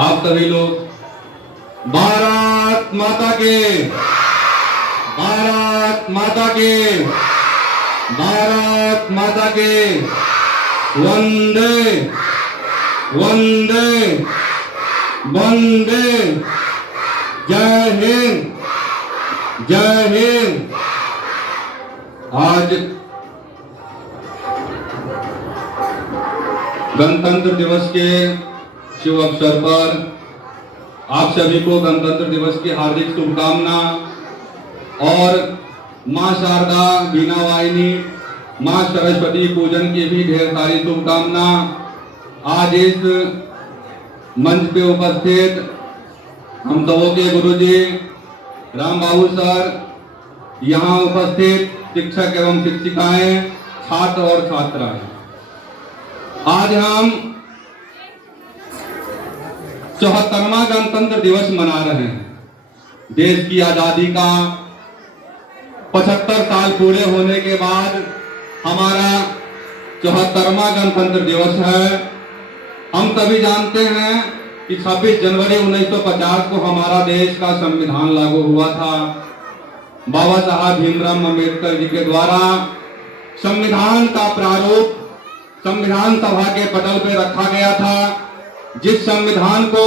आप सभी लोग भारत माता के, भारत माता के, भारत माता के, वंदे वंदे वंदे, जय हिंद जय हिंद। आज गणतंत्र दिवस के शुभ अवसर पर आप सभी को गणतंत्र दिवस की हार्दिक शुभकामना और मां शारदा, बीना वाहिनी, मां सरस्वती पूजन की भी ढेर सारी शुभकामना। आज इस मंच पे उपस्थित हम सबों के गुरुजी राम बाबू सर, यहाँ उपस्थित शिक्षक एवं शिक्षिकाएं, छात्र और छात्राएं, आज हम 74वां गणतंत्र दिवस मना रहे हैं। देश की आजादी का 75 साल पूरे होने के बाद हमारा 74वां गणतंत्र दिवस है। हम सभी जानते हैं कि 26 जनवरी 1950 को हमारा देश का संविधान लागू हुआ था। बाबा साहब भीमराव अम्बेडकर जी के द्वारा संविधान का प्रारूप संविधान सभा के पटल पे रखा गया था। जिस संविधान को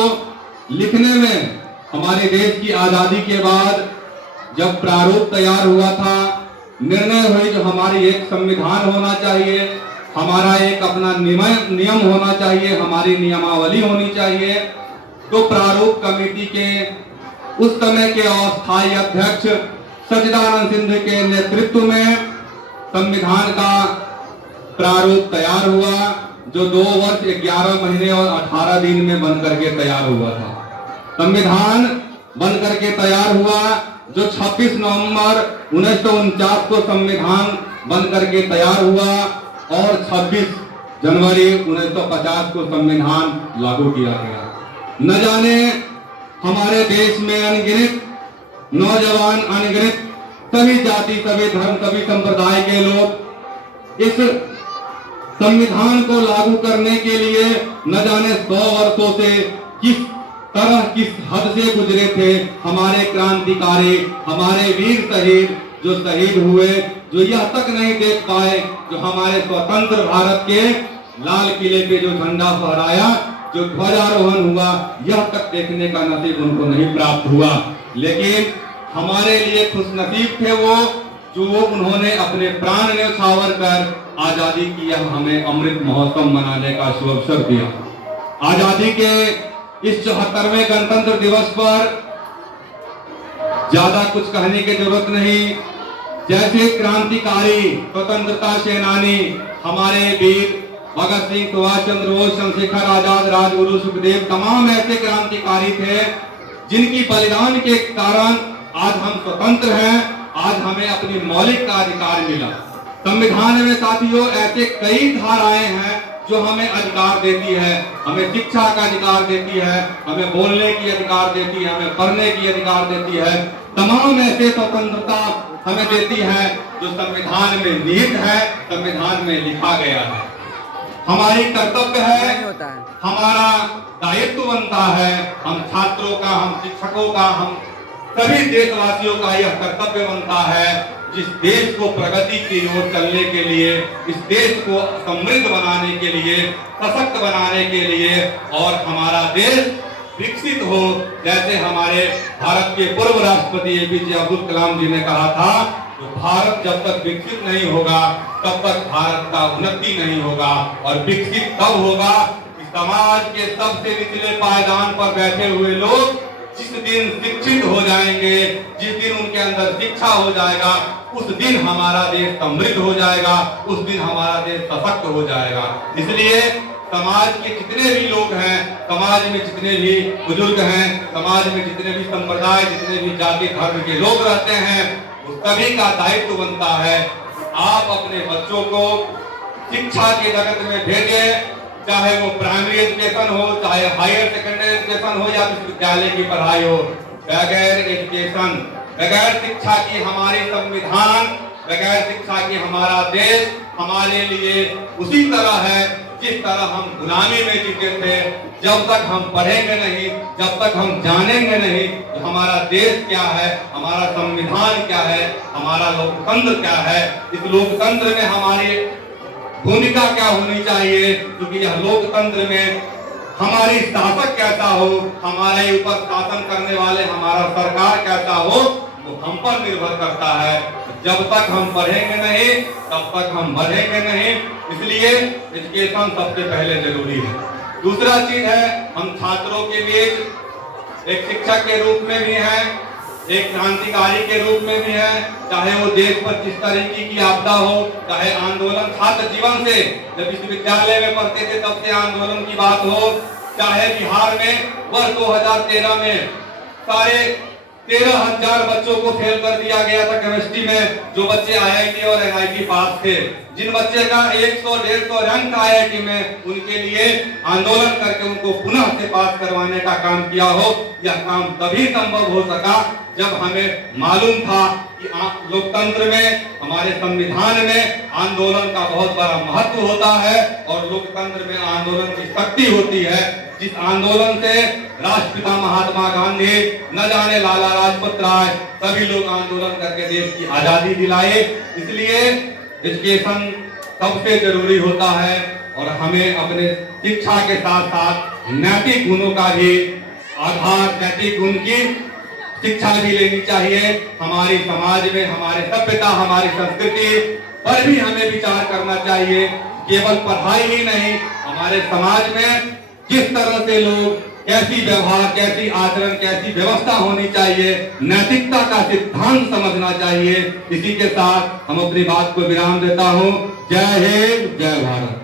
लिखने में हमारे देश की आजादी के बाद जब प्रारूप तैयार हुआ था, निर्णय हुई जो हमारी एक संविधान होना चाहिए, हमारा एक अपना नियम होना चाहिए, हमारी नियमावली होनी चाहिए। तो प्रारूप कमेटी के उस समय के अस्थायी अध्यक्ष सच्चिदानंद सिंह के नेतृत्व में संविधान का प्रारूप तैयार हुआ, जो 2 वर्ष 11 महीने और 18 दिन में बनकर के तैयार हुआ था। संविधान बनकर के तैयार हुआ, जो 26 नवंबर 1949 को संविधान बनकर के तैयार हुआ और 26 जनवरी 1950 को संविधान लागू किया गया। न जाने हमारे देश में अनगिनत नौजवान, अनगिनत सभी जाति, सभी धर्म, सभी संप्रदाय के लोग इस संविधान को लागू करने के लिए न जाने 100 वर्षों से किस तरह, किस हद से गुजरे थे। हमारे क्रांतिकारी, हमारे वीर शहीद जो शहीद हुए, जो यह तक नहीं देख पाए, जो हमारे स्वतंत्र भारत के लाल किले पे जो झंडा फहराया, जो ध्वजारोहण हुआ, यह तक देखने का नसीब उनको नहीं प्राप्त हुआ। लेकिन हमारे लिए खुशनसीब थे वो, जो उन्होंने अपने प्राण न्यौछावर कर आजादी की यह हमें अमृत महोत्सव मनाने का शुभ अवसर दिया। आजादी के इस 74वें गणतंत्र दिवस पर ज्यादा कुछ कहने की जरूरत नहीं। जैसे क्रांतिकारी, स्वतंत्रता सेनानी हमारे वीर भगत सिंह, सुभाष चंद्र बोस, चंद्रशेखर आजाद, राजगुरु, सुखदेव, तमाम ऐसे क्रांतिकारी थे जिनकी बलिदान के कारण आज हम स्वतंत्र हैं, आज हमें अपनी मौलिक का अधिकार मिला। संविधान में साथियों ऐसे कई धाराएं हैं जो हमें अधिकार देती है। हमें शिक्षा का अधिकार देती है, हमें बोलने की अधिकार देती है, हमें पढ़ने की अधिकार देती है। तमाम ऐसे स्वतंत्रता हमें देती है जो संविधान में निहित है, संविधान में लिखा गया है। हमारी कर्तव्य है, हमारा दायित्व बनता है, हम छात्रों का, हम शिक्षकों का, हम सभी देशवासियों का यह कर्तव्य बनता है, जिस देश को प्रगति की ओर चलने के लिए, इस देश को समृद्ध बनाने के लिए, सशक्त बनाने के लिए और हमारा देश विकसित हो। जैसे हमारे भारत के पूर्व राष्ट्रपति APJ अब्दुल कलाम जी ने कहा था, तो भारत जब तक विकसित नहीं होगा तब तक भारत का उन्नति नहीं होगा। और विकसित तब होगा कि समाज के सबसे निचले पायदान पर बैठे हुए लोग जिस दिन शिक्षित हो जाएंगे, जिस दिन उनके अंदर शिक्षा हो जाएगा, उस दिन हमारा देश समृद्ध हो जाएगा, उस दिन हमारा देश सशक्त हो जाएगा। इसलिए समाज के जितने भी लोग हैं, समाज में जितने भी बुजुर्ग हैं, समाज में जितने भी संप्रदाय, जितने भी जाति धर्म के लोग रहते हैं, उस सभी का दायित्व बनता है आप अपने बच्चों को शिक्षा के जगत में भेजें, चाहे वो प्राइमरी एजुकेशन हो, चाहे हायर सेकेंडरी एजुकेशन हो या विश्वविद्यालय की पढ़ाई हो। बगैर एजुकेशन, बगैर शिक्षा की हमारे संविधान, बगैर शिक्षा की हमारा देश हमारे लिए उसी तरह है जिस तरह हम गुलामी में जीते थे, जब तक हम पढ़ेंगे नहीं, जब तक हम जानेंगे नहीं तो हमारा देश क्या है, हमारा संविधान क्या है, हमारा लोकतंत्र क्या है, इस लोकतंत्र में हमारी भूमिका क्या होनी चाहिए, क्योंकि यह लोकतंत्र में हमारी शासक कैसा हो, हमारे ऊपर शासन करने वाले हमारा सरकार कैसा हो, वो हम पर निर्भर करता है। जब तक हम पढ़ेंगे नहीं तब तक हम बढ़ेंगे नहीं, इसलिए एजुकेशन सबसे पहले जरूरी है। दूसरा चीज है, हम छात्रों के बीच एक शिक्षक के रूप में भी हैं, एक क्रांतिकारी के रूप में भी है, चाहे वो देश पर किस तरीके की आपदा हो, चाहे आंदोलन छात्र जीवन से जब विश्वविद्यालय में पढ़ते थे तब से आंदोलन की बात हो, चाहे बिहार में वर्ष 2013 में सारे 13,000 बच्चों को फेल कर दिया गया था केमिस्ट्री में, जो बच्चे आईआईटी और एनआईटी पास थे। जिन बच्चे का 100-150 रैंक आईआईटी में, उनके लिए आंदोलन करके उनको पुनः से पास करवाने का काम किया हो। यह काम तभी संभव हो सका जब हमें मालूम था कि लोकतंत्र में, हमारे संविधान में आंदोलन का बहुत बड़ा महत्व होता है और लोकतंत्र में आंदोलन की शक्ति होती है। जिस आंदोलन से राष्ट्रपिता महात्मा गांधी, न जाने लाला लाजपत राय, सभी लोग आंदोलन करके देश की आजादी दिलाए। इसलिए एजुकेशन सबसे जरूरी होता है और हमें अपने शिक्षा के साथ साथ नैतिक गुणों का भी आधार, नैतिक गुण की शिक्षा भी लेनी चाहिए। हमारी समाज में हमारे सभ्यता, हमारी संस्कृति पर भी हमें विचार करना चाहिए। केवल पढ़ाई ही नहीं, हमारे समाज में किस तरह से लोग, कैसी व्यवहार, कैसी आचरण, कैसी व्यवस्था होनी चाहिए, नैतिकता का सिद्धांत समझना चाहिए। इसी के साथ हम अपनी बात को विराम देता हूँ। जय हिंद, जय भारत।